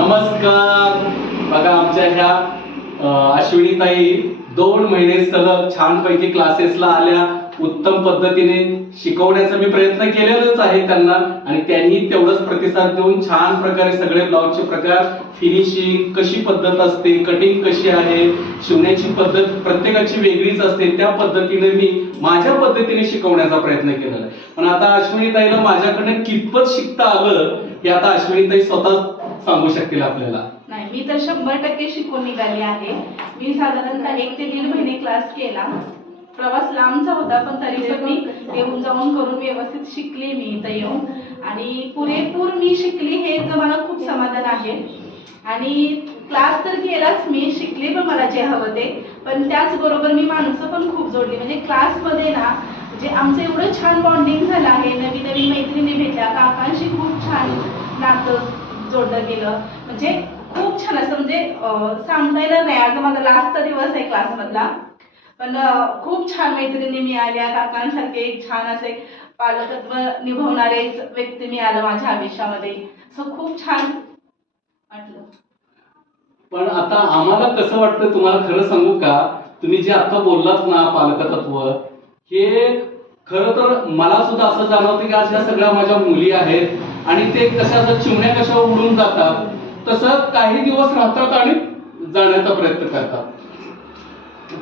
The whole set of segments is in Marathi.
नमस्कार. बघा आमच्या ह्या अश्विनीताई 2 महिने सलग छानपैकी क्लासेसला आल्या. उत्तम पद्धतीने शिकवण्याचा मी प्रयत्न केलेलाच आहे त्यांना आणि त्यांनी तेवढंच प्रतिसाद देऊन छान प्रकारे सगळे ब्लाउजचे प्रकार, फिनिशिंग कशी पद्धत असते, कटिंग कशी आहे, शिवण्याची पद्धत प्रत्येकाची वेगळीच असते, त्या पद्धतीने मी माझ्या पद्धतीने शिकवण्याचा प्रयत्न केलेला आहे. पण आता अश्विनीताईला माझ्याकडनं कितपत शिकता आलं हे आता अश्विनीताई स्वतः सांगू शकतील आपल्याला. नाही, मी तर 100% शिकून निघाली आहे. मी साधारणतः 1 ते 1.5 महिने क्लास केला. प्रवास लांबचा होता पण तरी पण मी येऊन जाऊन करून व्यवस्थित शिकले. मी इथं येऊन आणि पुरेपूर मी शिकली हे मला खूप समाधान आहे. आणि क्लास तर केलाच मी, शिकले पण मला जे हवं ते, पण त्याचबरोबर मी माणसं पण खूप जोडली. म्हणजे क्लासमध्ये ना म्हणजे आमचं एवढं छान बॉन्डिंग झालं आहे. नवीन नवीन मैत्रिणी भेटल्या, काकांशी खूप छान नातं जोडलं गेलं. म्हणजे खूप छान असं म्हणजे सांगता येणार नाही. आज माझा लास्टचा दिवस आहे क्लासमधला, पण खूप छान मैत्रिणी मिळाल्या. काकांसारखे एक छान असे पालकत्व निभवणारे व्यक्ती मिळालं माझ्या आयुष्यामध्ये. असं खूप छान वाटलं. पण आता आम्हाला कसं वाटतं तुम्हाला खरं सांगू का, तुम्ही जे आता बोललात ना पालकत्व, हे खरं तर मला सुद्धा असं जाणवतं की आज ह्या सगळ्या माझ्या मुली आहेत आणि ते कशा चिमण्या कशा उडून जातात तसं काही दिवस राहतात आणि जाण्याचा प्रयत्न करतात.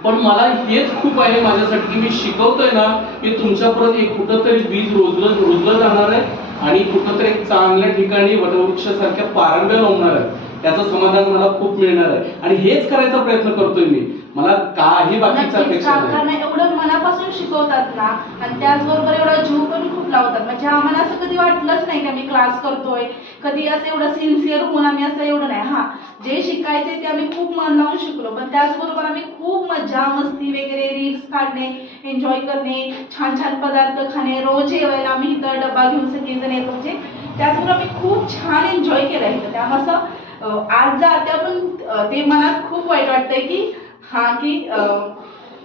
पण मला हेच खूप आहे माझ्यासाठी की मी शिकवतोय ना की तुमच्यापर्यंत एक कुठंतरी बीज रुजलं जाणार आहे आणि कुठंतरी एक चांगल्या ठिकाणी वटवृक्षासारख्या पारंब्या लावणार आहे. त्याचं समाधान मला खूप मिळणार आहे आणि हेच करायचा प्रयत्न करतोय मी. मला काही बाकीचा अपेक्षा नाही. एवढं मनापासून शिकवतात ना आणि त्याचबरोबर एवढा जीव पण खूप लावतात. म्हणजे आम्हाला असं कधी वाटलंच नाही की आम्ही क्लास करतोय, कधी असं एवढं सिन्सिअर होऊन आम्ही असं एवढं नाही. हा, जे शिकायचे ते आम्ही खूप मन लावून शिकलो, पण त्याचबरोबर आम्ही खूप मजा मस्ती वगैरे, रील्स काढणे, एन्जॉय करणे, छान छान पदार्थ खाणे, रोज जेवायला आम्ही इथं डब्बा घेऊन सगळेजण येतो. म्हणजे त्याचबरोबर आम्ही खूप छान एन्जॉय केलं इथं. त्यामुळे असं आज जात्या पण ते मनात खूप वाईट वाटतंय की हा की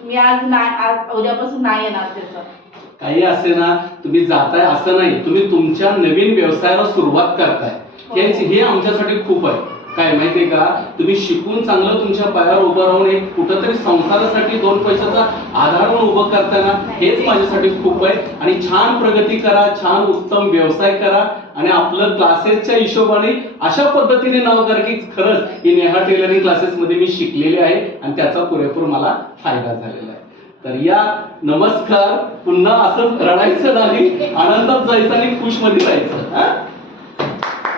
मी आज उद्यापासून नाही येणार. त्याचं काही असे ना, तुम्ही जाताय असं नाही, तुम्ही तुमच्या नवीन व्यवसायाला सुरुवात करताय. हे आमच्यासाठी खूप आहे. काय माहितीये का, तुम्ही शिकून चांगलं तुमच्या पायावर उभं राहून एक कुठंतरी संसारासाठी 2 पैशाचा आधार म्हणून उभं करताना हेच माझ्यासाठी खूप आहे. आणि छान प्रगती करा, छान उत्तम व्यवसाय करा आणि आपलं क्लासेसच्या हिशोबाने अशा पद्धतीने नाव करा की खरंच ही नेहा टेलरिंग क्लासेस मध्ये मी शिकलेले आहे आणि त्याचा पुरेपूर मला फायदा झालेला आहे. तर या नमस्कार. पुन्हा असं रडायचं नाही, आनंदात जायचं आणि खुश मध्ये जायचं.